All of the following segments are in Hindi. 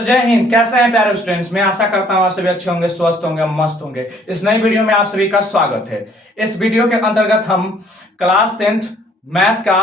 तो जय हिंद। कैसे हैं प्यारे स्टूडेंट्स? मैं आशा करता हूं आप सभी अच्छे होंगे, स्वस्थ होंगे, मस्त होंगे। इस नई वीडियो में आप सभी का स्वागत है। इस वीडियो के अंतर्गत हम क्लास 10th मैथ का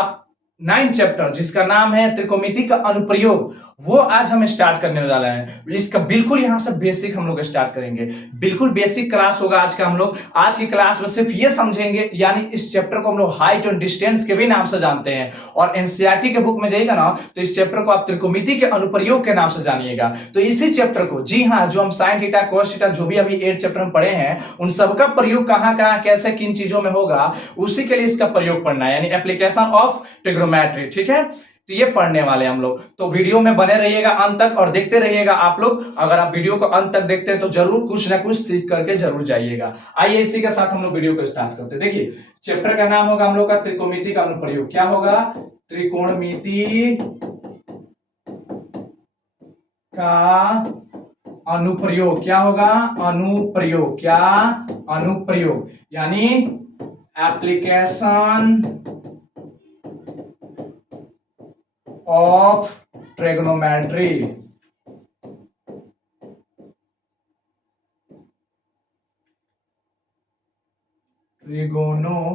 9 चैप्टर जिसका नाम है त्रिकोणमिति का अनुप्रयोग, वो आज हम स्टार्ट करने वाले हैं। इसका बिल्कुल यहां से बेसिक हम लोग स्टार्ट करेंगे। बिल्कुल बेसिक क्लास होगा आज का। हम लोग आज की क्लास में सिर्फ ये समझेंगे, यानी इस चैप्टर को हम लोग हाइट और डिस्टेंस के भी नाम से जानते हैं। और एनसीईआरटी के बुक में जाइएगा ना, तो इस चैप्टर को आप त्रिकोणमिति के अनुप्रयोग के नाम से जानिएगा। तो इसी चैप्टर को, जी हाँ, जो हम साइन थीटा कॉस थीटा जो भी अभी 8 चैप्टर में पढ़े हैं, उन सबका प्रयोग कहां कहां कैसे किन चीजों में होगा, उसी के लिए इसका प्रयोग पढ़ना है, यानी एप्लीकेशन ऑफ ट्रिग्नोमेट्री। ठीक है, तो ये पढ़ने वाले हम लोग। तो वीडियो में बने रहिएगा अंत तक और देखते रहिएगा आप लोग। अगर आप वीडियो को अंत तक देखते हैं तो जरूर कुछ ना कुछ सीख करके जरूर जाइएगा। आइए इसी के साथ हम लोग वीडियो को स्टार्ट करते हैं। देखिए, चैप्टर का नाम होगा हम लोग का त्रिकोणमिति का अनुप्रयोग। क्या होगा? त्रिकोणमिति का अनुप्रयोग। क्या होगा? अनुप्रयोग। क्या? अनुप्रयोग, यानी एप्लीकेशन ऑफ ट्रिग्नोमेट्री। ट्रिगोनोमेट्री,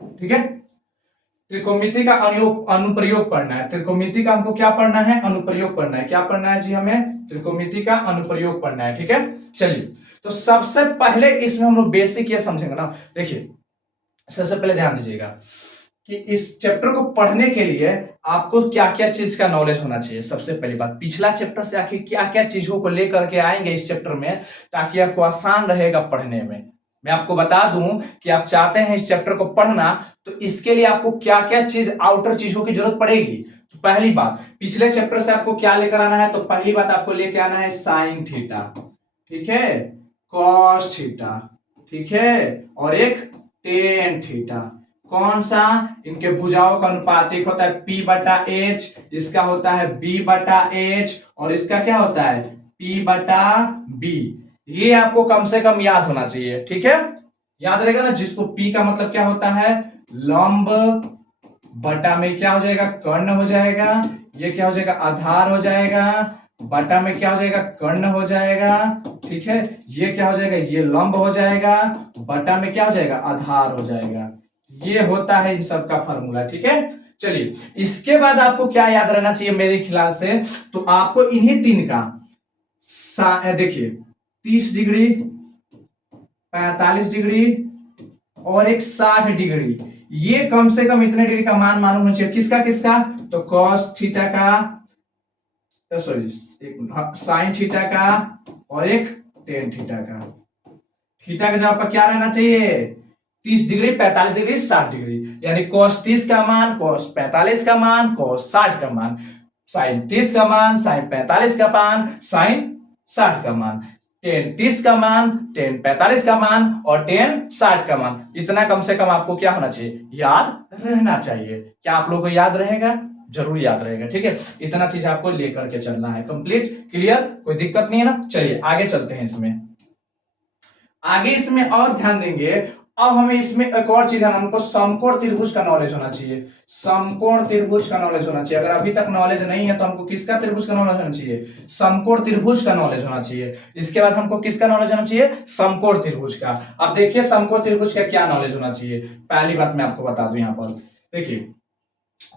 ठीक है। त्रिकोणमिति का अनुप्रयोग पढ़ना है। त्रिकोणमिति का हमको क्या पढ़ना है? अनुप्रयोग पढ़ना है। क्या पढ़ना है जी? हमें त्रिकोणमिति का अनुप्रयोग पढ़ना है। ठीक है, चलिए। तो सबसे पहले इसमें हम लोग बेसिक ये समझेंगे ना। देखिए, सबसे पहले ध्यान दीजिएगा कि इस चैप्टर को पढ़ने के लिए आपको क्या क्या चीज का नॉलेज होना चाहिए। सबसे पहली बात, पिछला चैप्टर से आखिर क्या क्या चीजों को लेकर के आएंगे इस चैप्टर में, ताकि आपको आसान रहेगा पढ़ने में। मैं आपको बता दूं कि आप चाहते हैं इस चैप्टर को पढ़ना, तो इसके लिए आपको क्या क्या चीज, आउटर चीजों की जरूरत पड़ेगी। तो पहली बात, पिछले चैप्टर से आपको क्या लेकर आना है? तो पहली बात आपको लेकर आना है साइन थीटा, ठीक है, कॉस थीटा, ठीक है, और एक टेन थीटा। कौन सा? इनके भुजाओं का अनुपातिक होता है P बटा H, इसका होता है B बटा H, और इसका क्या होता है? P बटा B। ये आपको कम से कम याद होना चाहिए। ठीक है, याद रहेगा ना। जिसको P का मतलब क्या होता है? लंब, बटा में क्या हो जाएगा? कर्ण हो जाएगा। ये क्या हो जाएगा? आधार हो जाएगा। बटा में क्या हो जाएगा? कर्ण हो जाएगा। ठीक है, ये क्या हो जाएगा? ये लंब हो जाएगा। बटा में क्या हो जाएगा? आधार हो जाएगा। ये होता है इन सब का फॉर्मूला। ठीक है, चलिए। इसके बाद आपको क्या याद रहना चाहिए मेरे ख्याल से? तो आपको इन्हीं तीन का देखिए, 30 डिग्री, 45 डिग्री और एक 60 डिग्री, ये कम से कम इतने डिग्री का मान मालूम होना चाहिए। किसका किसका? तो कॉस थीटा का, सॉरी, साइन थीटा का, और एक टेन थीटा का। थीटा का जवाब पर क्या रहना चाहिए? 30 डिग्री, 45 डिग्री, 60 डिग्री, यानी cos 30 का मान, cos 45 का मान, cos 60 का मान, sin 30 का मान, sin 45 का मान, sin 60 का मान, tan 30 का मान, tan 45 का मान, और tan 60 का मान। इतना कम से कम आपको क्या होना चाहिए? याद रहना चाहिए। क्या आप लोगों को याद रहेगा? जरूर याद रहेगा। ठीक है, इतना चीज आपको लेकर के चलना है। कंप्लीट, क्लियर, कोई दिक्कत नहीं है ना। चलिए आगे चलते हैं। इसमें और ध्यान देंगे। अब हमें इसमें एक और चीज है, हमको समकोण त्रिभुज का नॉलेज होना चाहिए। समकोण त्रिभुज का नॉलेज होना चाहिए। अगर अभी तक नॉलेज नहीं है तो हमको किसका त्रिभुज का नॉलेज होना चाहिए? समकोण त्रिभुज का नॉलेज होना चाहिए। इसके बाद हमको किसका नॉलेज होना चाहिए? समकोण त्रिभुज का। अब देखिए, समकोण त्रिभुज का क्या नॉलेज होना चाहिए। पहली बात मैं आपको बता दूं, यहां पर देखिए,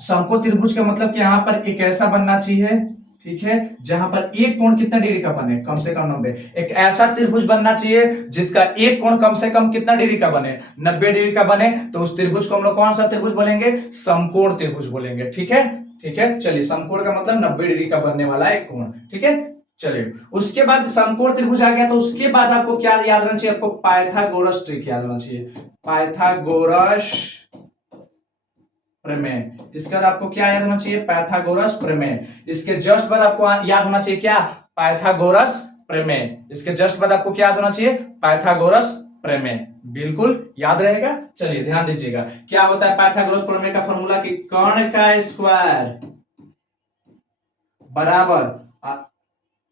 समकोण त्रिभुज का मतलब कि यहां पर एक ऐसा बनना चाहिए, ठीक है, जहां पर एक कोण कितना डिग्री का बने? कम से कम 90। एक ऐसा त्रिभुज बनना चाहिए जिसका एक कोण कम से कम कितना डिग्री का बने? 90 डिग्री का बने। तो उस त्रिभुज को हम लोग कौन सा त्रिभुज बोलेंगे? समकोण त्रिभुज बोलेंगे। ठीक है, ठीक है, चलिए। समकोण का मतलब 90 डिग्री का बनने वाला एक कोण। ठीक है, चलिए। उसके बाद समकोण त्रिभुज आ गया, तो उसके बाद आपको क्या याद रहना चाहिए? आपको पाइथागोरस ट्रिक याद होना चाहिए। पाइथागोरस प्रमेय। इसके बाद आपको क्या याद होना चाहिए? पाइथागोरस प्रमेय। इसके जस्ट बाद आपको याद होना चाहिए क्या? पाइथागोरस प्रमेय। इसके जस्ट बाद आपको क्या याद होना चाहिए? पाइथागोरस प्रमेय। बिल्कुल याद रहेगा। चलिए ध्यान दीजिएगा, क्या होता है पाइथागोरस प्रमेय का फॉर्मूला? कि कर्ण का स्क्वायर बराबर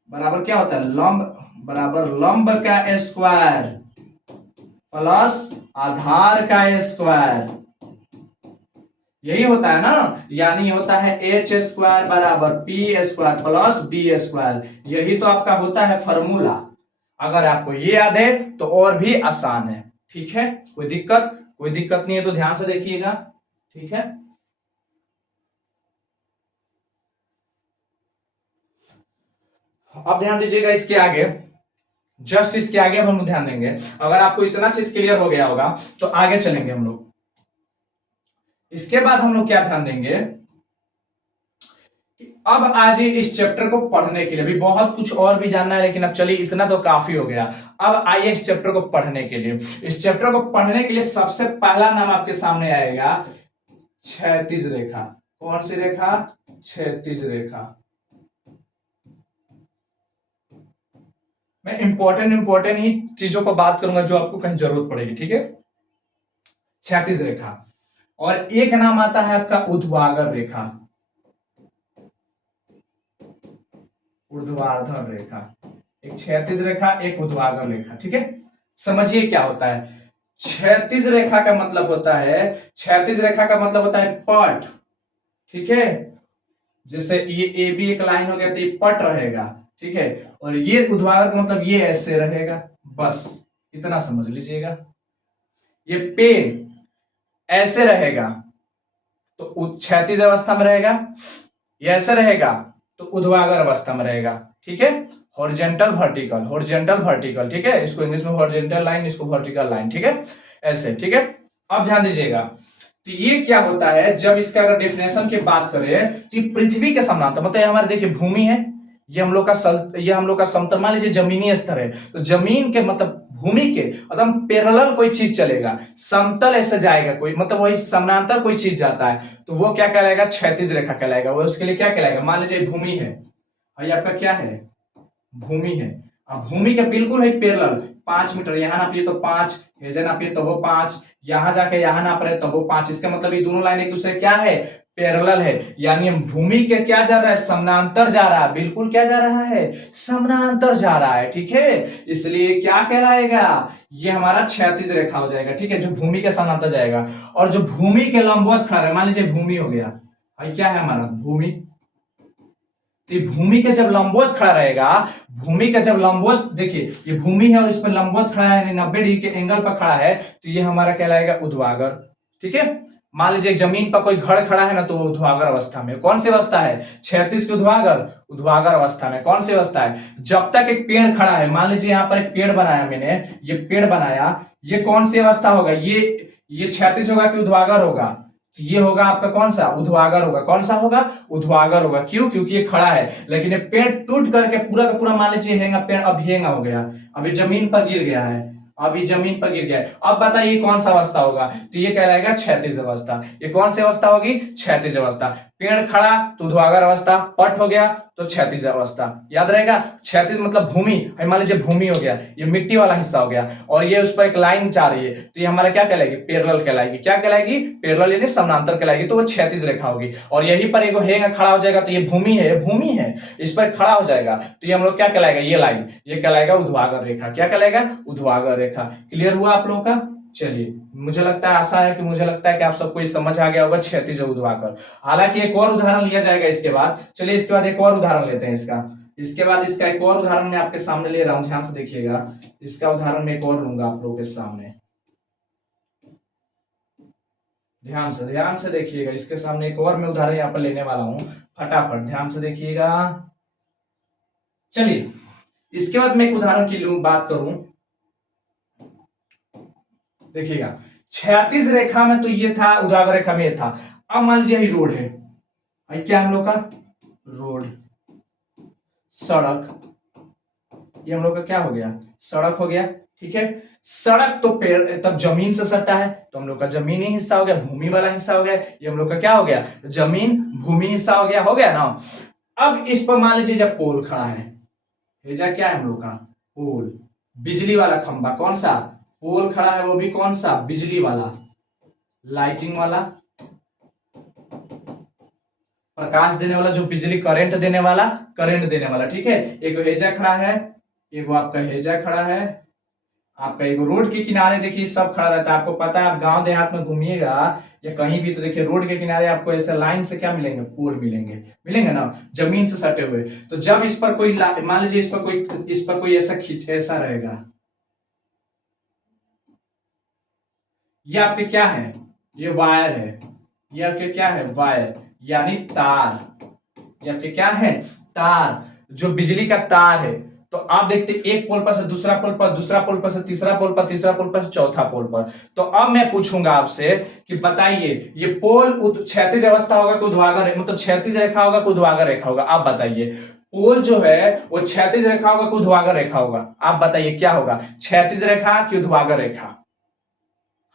बराबर क्या होता है? लंब बराबर लंब का स्क्वायर प्लस आधार का स्क्वायर यही होता है ना, यानी होता है एच स्क्वायर बराबर P square plus B square. यही तो आपका होता है फॉर्मूला। अगर आपको ये याद है तो और भी आसान है। ठीक है, कोई दिक्कत? कोई दिक्कत नहीं है तो ध्यान से देखिएगा। ठीक है, अब ध्यान दीजिएगा इसके आगे, जस्ट इसके आगे अब हम ध्यान देंगे। अगर आपको इतना चीज क्लियर हो गया होगा तो आगे चलेंगे हम लोग। इसके बाद हम लोग क्या ध्यान देंगे, अब आज इस चैप्टर को पढ़ने के लिए भी बहुत कुछ और भी जानना है, लेकिन अब चलिए इतना तो काफी हो गया। अब आइए इस चैप्टर को पढ़ने के लिए, इस चैप्टर को पढ़ने के लिए सबसे पहला नाम आपके सामने आएगा क्षैतिज रेखा। कौन सी रेखा? क्षैतिज रेखा। मैं इंपॉर्टेंट ही चीजों पर बात करूंगा जो आपको कहीं जरूरत पड़ेगी। ठीक है, क्षैतिज रेखा। और एक नाम आता है आपका ऊर्ध्वाधर रेखा, ऊर्ध्वाधर रेखा। एक क्षैतिज रेखा, एक ऊर्ध्वाधर रेखा। ठीक है, समझिए क्या होता है। क्षैतिज रेखा का मतलब होता है, क्षैतिज रेखा का मतलब होता है पट। ठीक है, जैसे ये ए बी एक लाइन हो गया तो ये पट रहेगा। ठीक है, और ये ऊर्ध्वाधर का मतलब ये ऐसे रहेगा। बस इतना समझ लीजिएगा। ये पेन ऐसे रहेगा तो क्षैतिज अवस्था में रहेगा, ये ऐसे रहेगा तो ऊर्ध्वाधर अवस्था में रहेगा। ठीक है, हॉरिजॉन्टल वर्टिकल, हॉरिजॉन्टल वर्टिकल। ठीक है, इसको इंग्लिश में हॉरिजॉन्टल लाइन, इसको वर्टिकल लाइन। ठीक है, ऐसे। ठीक है, अब ध्यान दीजिएगा। तो ये क्या होता है, जब इसका अगर डेफिनेशन की बात करें तो ये पृथ्वी के समानांतर, मतलब हमारे देखिए भूमि है, ये हम लोग का समतल, मान लीजिए जमीनी स्तर है, तो जमीन के मतलब भूमि के एकदम पैरेलल कोई चीज चलेगा, समतल ऐसे जाएगा कोई, मतलब वही समानांतर कोई चीज जाता है तो वो क्या कहलाएगा? क्षैतिज रेखा कहलाएगा। वो उसके लिए क्या कहलाएगा? मान लीजिए भूमि है, भाई आपका क्या है? भूमि है। अब भूमि के बिल्कुल है पैरेलल, 5 मीटर यहां नापिए तो 5, हेजे नापिए तो वो 5, यहां जाके यहां नाप रहे तो वो 5। इसका मतलब ये दोनों लाइन एक दूसरे क्या है? पैरेलल है। यानी हम भूमि के क्या जा रहा है? समानांतर जा रहा है। बिल्कुल क्या जा रहा है? समानांतर जा रहा है। ठीक है, इसलिए क्या कहलाएगा? ये हमारा क्षैतिज रेखा हो जाएगा। ठीक है, जो भूमि के समानांतर जाएगा। और जो भूमि के लंबवत खड़ा है, मान लीजिए भूमि हो गया, भाई क्या है हमारा? भूमि। तो भूमि के जब लंबवत खड़ा रहेगा, भूमि का जब लंबवत, देखिए ये भूमि है और इस पर लंबवत खड़ा है, 90 डिग्री के एंगल पर खड़ा है, तो ये हमारा कहलाएगा ऊर्ध्वाधर। ठीक है, मान लीजिए जमीन पर कोई घर खड़ा है ना, तो ऊर्ध्वाधर अवस्था में। कौन सी अवस्था है? क्षैतिज के ऊर्ध्वाधर, ऊर्ध्वाधर अवस्था में। कौन सी अवस्था है? जब तक एक पेड़ खड़ा है, मान लीजिए यहां पर एक पेड़ बनाया मैंने, ये पेड़ बनाया, ये कौन सी अवस्था होगा? ये क्षैतिज होगा कि ऊर्ध्वाधर होगा? ये होगा आपका कौन सा? ऊर्ध्वाधर होगा। कौन सा होगा? ऊर्ध्वाधर होगा। क्यों? क्योंकि ये खड़ा है। लेकिन ये पेड़ टूट करके पूरा का पूरा मान लीजिए हेंगा, पेड़ अब हेंगा हो गया, अभी जमीन पर गिर गया है, अभी जमीन पर गिर गया है। अब बताइए कौन सा अवस्था होगा? तो ये कहलाएगा क्षैतिज अवस्था। ये कौन सी अवस्था होगी? क्षैतिज अवस्था। पेड़ खड़ा तो ऊर्ध्वाधर अवस्था, पट हो गया तो क्षैतिज अवस्था। याद रहेगा, क्षैतिज मतलब भूमि, मान लीजिए भूमि हो गया, ये मिट्टी वाला हिस्सा हो गया, और ये उस पर एक लाइन जा रही है, तो ये हमारा क्या कहलाएगी? पैरेलल कहलाएगी। क्या कहलाएगी? पैरेलल यानी समानांतर कहलाएगी, तो वो क्षैतिज रेखा होगी। और यहीं पर एगो हेंगा खड़ा हो जाएगा, तो ये भूमि है, भूमि है, इस पर खड़ा हो जाएगा, तो ये हम लोग क्या कहलाएगा? ये लाइन, ये कहलाएगा ऊर्ध्वाधर रेखा। क्या कहलाएगा? ऊर्ध्वाधर रेखा। क्लियर हुआ आप लोगों का? चलिए, मुझे लगता है, आशा है कि मुझे लगता है कि आप सबको समझ आ गया होगा क्षैतिज और ऊर्ध्वाधर। हालांकि एक और उदाहरण लिया जाएगा इसके बाद। चलिए इसके बाद एक और उदाहरण लेते हैं इसका। इसके बाद इसका एक और उदाहरण मैं आपके सामने ले रहा हूं, ध्यान से देखिएगा। इसका उदाहरण मैं एक और लूंगा आप लोगों के सामने, ध्यान से देखिएगा। इसके सामने एक और मैं उदाहरण यहाँ पर लेने वाला हूं, फटाफट ध्यान से देखिएगा। चलिए, इसके बाद मैं एक उदाहरण की बात करूं, देखिएगा। क्षैतिज रेखा में तो ये था, ऊर्ध्वाधर रेखा में ये था। अब मान लीजिए रोड है, भाई क्या हम लोग का? रोड, सड़क, ये हम लोग का क्या हो गया? सड़क हो गया। ठीक है, सड़क तो पेड़ तब जमीन से सटा है, तो हम लोग का जमीनी हिस्सा हो गया, भूमि वाला हिस्सा हो गया। ये हम लोग का क्या हो गया? जमीन भूमि हिस्सा हो गया ना। अब इस पर मान लीजिए जब पोल खड़ा है, भेजा क्या है हम लोग का? पोल, बिजली वाला खंभा। कौन सा? पोल खड़ा है, वो भी कौन सा? बिजली वाला, लाइटिंग वाला, प्रकाश देने वाला, जो बिजली करंट देने वाला, करंट देने वाला। ठीक है, एक हेजा खड़ा है, एगो आपका हेजा खड़ा है, आपका एगो रोड के किनारे देखिए सब खड़ा रहता है। आपको पता है, आप गांव देहात में घूमिएगा, या कहीं भी, तो देखिए रोड के किनारे आपको ऐसे लाइन से क्या मिलेंगे, पोल मिलेंगे, मिलेंगे ना, जमीन से सटे हुए। तो जब इस पर कोई मान लीजिए इस पर कोई ऐसा खींच ऐसा रहेगा, ये आपके क्या है, ये वायर है, ये आपके क्या है, वायर यानी तार, ये आपके क्या है, तार, जो बिजली का तार है। तो आप देखते एक पोल पर से दूसरा पोल पर, दूसरा पोल पर से तीसरा पोल पर, तीसरा पोल पर से चौथा पोल पर। तो अब मैं पूछूंगा आपसे कि बताइए ये पोल क्षैतिज अवस्था होगा कि ऊर्ध्वाधर, मतलब क्षैतिज रेखा होगा कि ऊर्ध्वाधर रेखा होगा, आप बताइए। पोल जो है वो क्षैतिज रेखा होगा कि ऊर्ध्वाधर रेखा होगा, आप बताइए क्या होगा, क्षैतिज रेखा कि ऊर्ध्वाधर रेखा।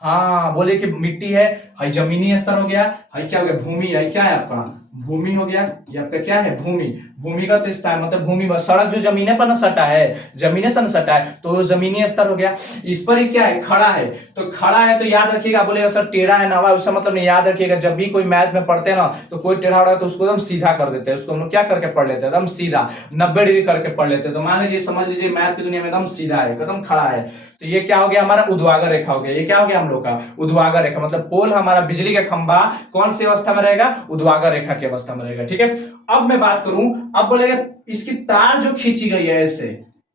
हाँ बोले कि मिट्टी है, हाई जमीनी स्तर हो गया, हाई क्या हो गया, भूमि, हाई क्या है आपका, भूमि हो गया, ये आपका क्या है, भूमि, भूमिगत स्तर मतलब भूमि, सड़क जो जमीने पर न सटा है, जमीने से न सटा है, तो वो जमीनी स्तर हो गया। इस पर ही क्या है, खड़ा है, तो खड़ा है तो याद रखिएगा, बोलेगा सर टेढ़ा है नवा, उसका मतलब नहीं, याद रखिएगा जब भी कोई मैथ में पढ़ते हैं ना, तो कोई टेढ़ा हो रहा है तो उसको एकदम सीधा कर देते हैं, उसको हम लोग क्या करके पढ़ लेते हैं, एकदम सीधा 90 डिग्री करके पढ़ लेते हैं। तो मान लीजिए समझ लीजिए मैथ की दुनिया में एकदम सीधा है, एकदम खड़ा है, तो ये क्या हो गया हमारा, ऊर्ध्वाधर रेखा हो गया। ये क्या हो गया हम लोग का, ऊर्ध्वाधर रेखा, मतलब पोल हमारा बिजली का खंभा कौन सी अवस्था में रहेगा, ऊर्ध्वाधर रेखा की अवस्था में रहेगा, ठीक है। अब मैं बात करूं, अब बोलेगा इसकी तार जो खींची गई है ऐसे,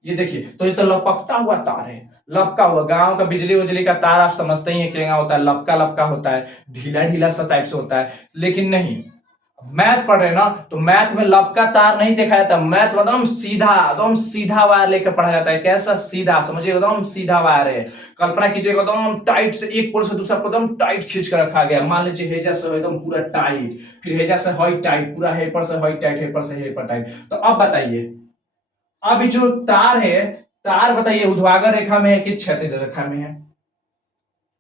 ये देखिए, तो ये तो लपकता हुआ तार है, लपका हुआ, गांव का बिजली उजली का तार आप समझते ही है क्या होता है, लपका लपका होता है, ढीला ढीला सा टाइप से होता है। लेकिन नहीं, मैथ पढ़ रहे ना, तो मैथ में लपका तार नहीं देखा जाता, मैथ में एकदम सीधा वायर लेकर पढ़ा जाता है। कैसा सीधा, समझिए एकदम सीधा वायर है। कल्पना कीजिएगा एकदम टाइट से, एक पोल से दूसरा पोल एकदम टाइट खींच कर रखा गया, मान लीजिए हेजा से एकदम पूरा टाइट, फिर हेजा से हाई टाइट, पूरा हेपर से हाई टाइट, हेपर से हेपर टाइट। तो अब बताइए, अब जो तार है, तार बताइए ऊर्ध्वाधर रेखा में है कि क्षैतिज रेखा में है,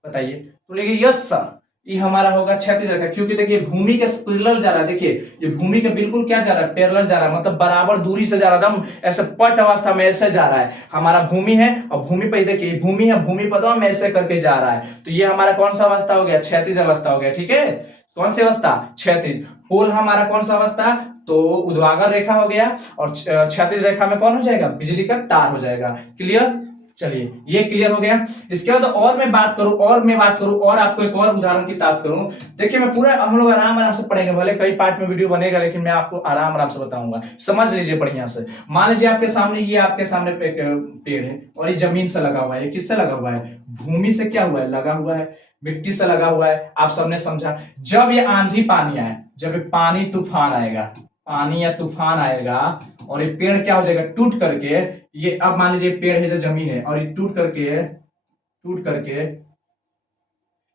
बताइए। तो लेकिन यस सर, ये हमारा होगा क्षैतिज रेखा, क्योंकि देखिए भूमि के पैरेलल जा रहा है, देखिए ये भूमि के बिल्कुल क्या जा रहा है, पैरेलल जा रहा है, मतलब बराबर दूरी से जा रहा है, एकदम ऐसे पट अवस्था में ऐसे जा रहा है। हमारा भूमि है और भूमि पे देखिए भूमि है, भूमि पर तो ऐसे करके जा रहा है, तो ये हमारा कौन सा अवस्था हो गया, क्षैतिज अवस्था हो गया, ठीक है। कौन सी अवस्था, क्षैतिज। पोल हमारा कौन सा अवस्था, तो ऊर्ध्वाधर रेखा हो गया, और क्षैतिज रेखा में कौन हो जाएगा, बिजली का तार हो जाएगा। क्लियर, चलिए ये क्लियर हो गया। इसके बाद और मैं बात करूं और आपको एक और उदाहरण की बात करूं। देखिए मैं पूरा, हम लोग आराम आराम से पढ़ेंगे, भले कई पार्ट में वीडियो बनेगा, लेकिन मैं आपको आराम आराम से बताऊंगा, समझ लीजिए बढ़िया से। मान लीजिए आपके सामने, ये आपके सामने एक पेड़ है और ये जमीन से लगा हुआ है, ये किससे लगा हुआ है, भूमि से क्या हुआ है, लगा हुआ है, मिट्टी से लगा हुआ है, आप सबने समझा। जब ये आंधी पानी आए, जब ये पानी तूफान आएगा, पानी या तूफान आएगा और ये पेड़ क्या हो जाएगा, टूट करके, ये अब मान लीजिए पेड़ है जो जमीन है और ये टूट करके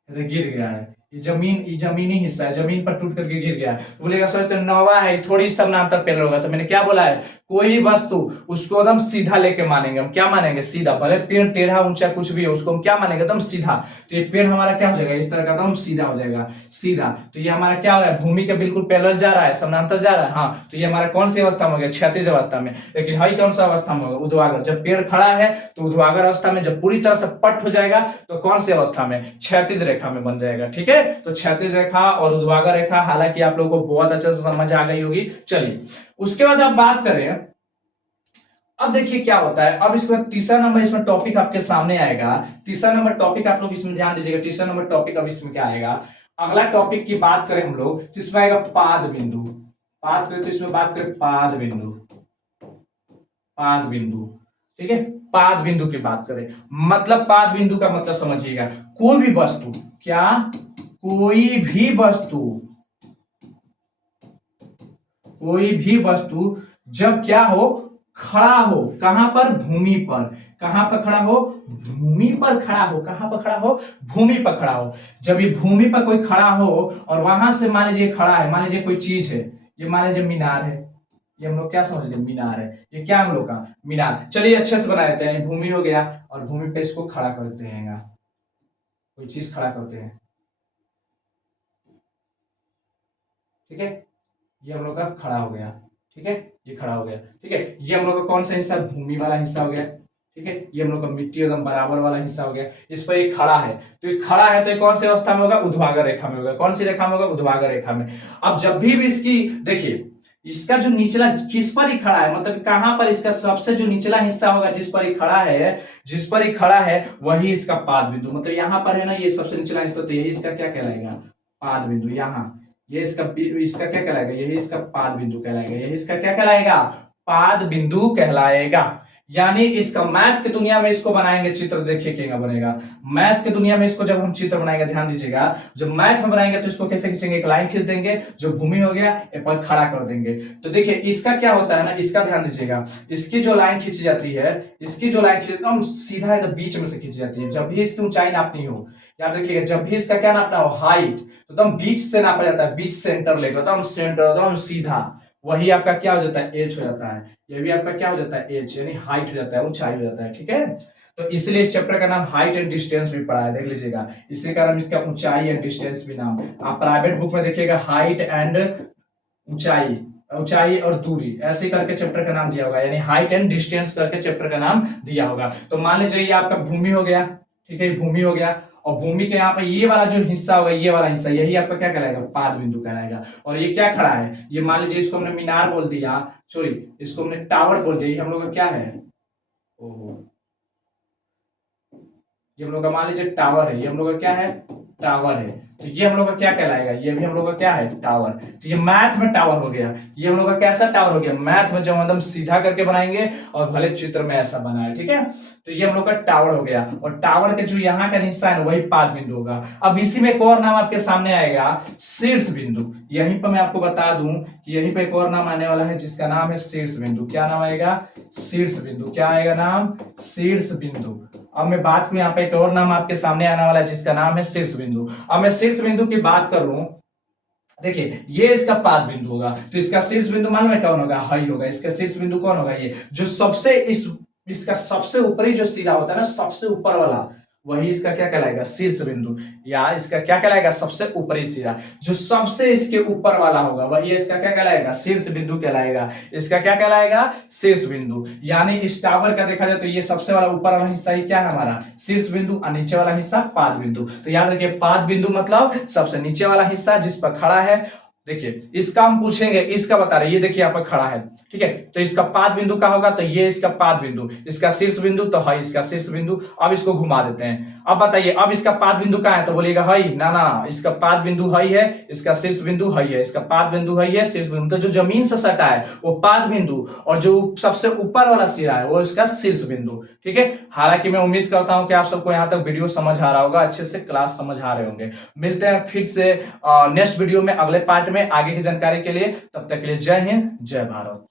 गिर गया है, ये जमीनी हिस्सा है, जमीन पर टूट करके गिर गया है। तो बोलेगा सर तो नवा है, थोड़ी समानांतर पेड़ होगा। तो मैंने क्या बोला है, कोई वस्तु उसको एकदम सीधा लेके मानेंगे, हम क्या मानेंगे, सीधा, भले पेड़ टेढ़ा ऊंचा कुछ भी हो, उसको हम क्या मानेंगे, एकदम सीधा। तो ये पेड़ हमारा क्या हो जाएगा, इस तरह का एकदम सीधा हो जाएगा, सीधा। तो ये हमारा क्या हो रहा है, भूमि के बिल्कुल पैरेलल जा रहा है, समानांतर जा रहा है, हाँ। तो ये हमारा कौन सी अवस्था में हो गया, क्षैतिज अवस्था में। लेकिन हाई कौन सा अवस्था में होगा, ऊर्ध्वाधर। जब पेड़ खड़ा है तो ऊर्ध्वाधर अवस्था में, जब पूरी तरह से पट हो जाएगा तो कौन सी अवस्था में, क्षैतिज रेखा में बन जाएगा, ठीक है। तो क्षैतिज रेखा और ऊर्ध्वाधर रेखा, हालांकि आप लोगों को बहुत अच्छे से समझ आ गई होगी। चलिए उसके बाद आप बात करें, अब देखिए क्या होता है। अब इसमें तीसरा नंबर इसमें टॉपिक आपके सामने आएगा, तीसरा नंबर टॉपिक आप लोग इसमें ध्यान दीजिएगा। तीसरा नंबर टॉपिक अब इसमें क्या आएगा, अगला टॉपिक की बात करें हम लोग तो इसमें आएगा पाद बिंदु। बात करें तो इसमें बात करें पाद बिंदु, पाद बिंदु, ठीक है। पाद बिंदु की बात करें, मतलब पाद बिंदु का मतलब समझिएगा, कोई भी वस्तु, क्या, कोई भी वस्तु, कोई भी वस्तु जब क्या हो, खड़ा हो, कहां पर, भूमि पर। कहां पर खड़ा हो, भूमि पर खड़ा हो, कहां पर खड़ा हो, भूमि पर खड़ा हो। जब ये भूमि पर कोई खड़ा हो और वहां से मान लीजिए खड़ा है, मान लीजिए कोई चीज है, ये मान लीजिए मीनार है, ये हम लोग क्या समझ लें, मीनार है, ये क्या हम लोग का मीनार। चलिए अच्छे से बना देते हैं, भूमि हो गया और भूमि पे इसको खड़ा करते हैं, कोई चीज खड़ा करते हैं, ठीक है। ये हम लोग का खड़ा हो गया, ठीक है, ये खड़ा हो गया, ठीक है। ये हम लोग का कौन सा हिस्सा, भूमि वाला हिस्सा हो गया, ठीक है। ये हम लोग का मिट्टी एकदम बराबर वाला हिस्सा हो गया। इस पर एक खड़ा है, तो ये खड़ा है तो ये कौन सी अवस्था में होगा, ऊर्ध्वाधर रेखा में होगा। कौन सी रेखा में होगा, ऊर्ध्वाधर रेखा में। अब जब भी इसकी देखिए, इसका जो निचला किस पर ही खड़ा है, मतलब कहां पर इसका सबसे जो निचला हिस्सा होगा, जिस पर ही खड़ा है, जिस पर ही खड़ा है वही इसका पाद बिंदु, मतलब यहां पर है ना, ये सबसे निचला हिस्सा, तो यही इसका क्या कहलाएगा, पाद बिंदु यहाँ, ये इसका क्या कहलाएगा, यही इसका पाद बिंदु कहलाएगा, यही इसका क्या कहलाएगा, पाद बिंदु कहलाएगा। यानी इसका मैथ की दुनिया में इसको बनाएंगे चित्र, देखिए क्या बनेगा। मैथ की दुनिया में इसको जब हम चित्र बनाएंगे, ध्यान दीजिएगा, जब मैथ में बनाएंगे तो इसको कैसे खींचेंगे, एक लाइन खींच देंगे, जो भूमि हो गया एक पर खड़ा कर देंगे। तो देखिए इसका क्या होता है ना, इसका ध्यान दीजिएगा, इसकी जो लाइन खींची जाती है, इसकी जो लाइन एकदम सीधा एकदम बीच में से खींची जाती है। जब भी इसकी ऊंचाई नापनी हो, याद रखिएगा, जब भी इसका क्या नापना हो, हाइट, तो एकदम बीच से नापा जाता है, बीच सेंटर लेकर एकदम सेंटर एकदम सीधा, वही आपका क्या हो जाता है, एच हो जाता है। ये भी आपका क्या हो जाता है, एच, यानी हाइट हो जाता है, ऊंचाई हो जाता है। ठीक है, तो इसलिए इस चैप्टर का नाम हाइट एंड डिस्टेंस भी पढ़ा है, देख लीजिएगा, इसी कारण इसका ऊंचाई एंड डिस्टेंस भी नाम। आप प्राइवेट बुक में देखिएगा हाइट एंड ऊंचाई, ऊंचाई और दूरी ऐसे करके चैप्टर का नाम दिया होगा, यानी हाइट एंड डिस्टेंस करके चैप्टर का नाम दिया होगा। तो मान लीजिए ये आपका भूमि हो गया, ठीक है, भूमि हो गया, और भूमि के यहाँ पे ये वाला जो हिस्सा होगा, ये वाला हिस्सा, यही आपका क्या कहलाएगा, पाद बिंदु कहलाएगा। और ये क्या खड़ा है, ये मान लीजिए इसको हमने मीनार बोल दिया, सॉरी इसको हमने टावर बोल दिया, ये हम लोग का क्या है, ओहो, ये हम लोग का मान लीजिए टावर है, ये हम लोग का क्या है, टावर है। तो ये हम लोग का क्या कहलाएगा, ये भी हम लोग का क्या है, टावर। तो ये मैथ में टावर हो गया, ये हम लोग का कैसा टावर हो गया, मैथ में जब एकदम सीधा करके बनाएंगे और भले चित्र में ऐसा बना है, ठीक है। तो ये हम लोग का टावर हो गया, और टावर के जो यहाँ का हिस्सा है ना, वही पाद बिंदु होगा। अब इसी में एक और नाम आपके सामने आएगा, शीर्ष बिंदु। यहीं पर मैं आपको बता दूं कि यहीं पर एक और नाम आने वाला है, जिसका नाम है शीर्ष बिंदु। क्या नाम आएगा, शीर्ष बिंदु। क्या आएगा नाम, शीर्ष बिंदु। अब मैं बात करूं, यहाँ पे एक और नाम आपके सामने आने वाला है, जिसका नाम है शीर्ष बिंदु। अब मैं शीर्ष बिंदु की बात करूं, देखिए ये इसका पाद बिंदु होगा, तो इसका शीर्ष बिंदु मालूम है कौन होगा, हाई होगा। इसका शीर्ष बिंदु कौन होगा, ये जो सबसे इसका सबसे ऊपरी जो सिरा होता है ना, सबसे ऊपर वाला, वही इसका क्या कहलाएगा, शीर्ष बिंदु। या इसका क्या कहलाएगा, सबसे ऊपरी सिरा, जो सबसे इसके ऊपर वाला होगा, वही इसका क्या कहलाएगा, शीर्ष बिंदु कहलाएगा। इसका क्या कहलाएगा, शीर्ष बिंदु। यानी इस टावर का देखा जाए तो ये सबसे वाला ऊपर वाला हिस्सा ही क्या है हमारा, शीर्ष बिंदु, और नीचे वाला हिस्सा पाद बिंदु। तो याद रखिए, पाद बिंदु मतलब सबसे नीचे वाला हिस्सा जिस पर खड़ा है। देखिए इसका हम पूछेंगे, इसका बता रहे, ये देखिए यहाँ पर खड़ा है, ठीक है, तो इसका पाद बिंदु का होगा, तो ये इसका पाद बिंदु, इसका शीर्ष बिंदु, तो है इसका शीर्ष बिंदु। अब इसको घुमा देते हैं, अब बताइए, अब इसका पाद बिंदु कहाँ है, तो बोलिएगा है ना, ना, इसका पाद बिंदु है, इसका शीर्ष बिंदु है, इसका पाद बिंदु है, शीर्ष बिंदु। तो जो जमीन से सटा है वो पाद बिंदु, और जो सबसे ऊपर वाला सिरा है वो इसका शीर्ष बिंदु, ठीक है। हालांकि मैं उम्मीद करता हूं कि आप सबको यहाँ तक वीडियो समझ आ रहा होगा, अच्छे से क्लास समझ आ रहे होंगे। मिलते हैं फिर से नेक्स्ट वीडियो में, अगले पार्ट में, आगे की जानकारी के लिए। तब तक के लिए जय हिंद, जय भारत।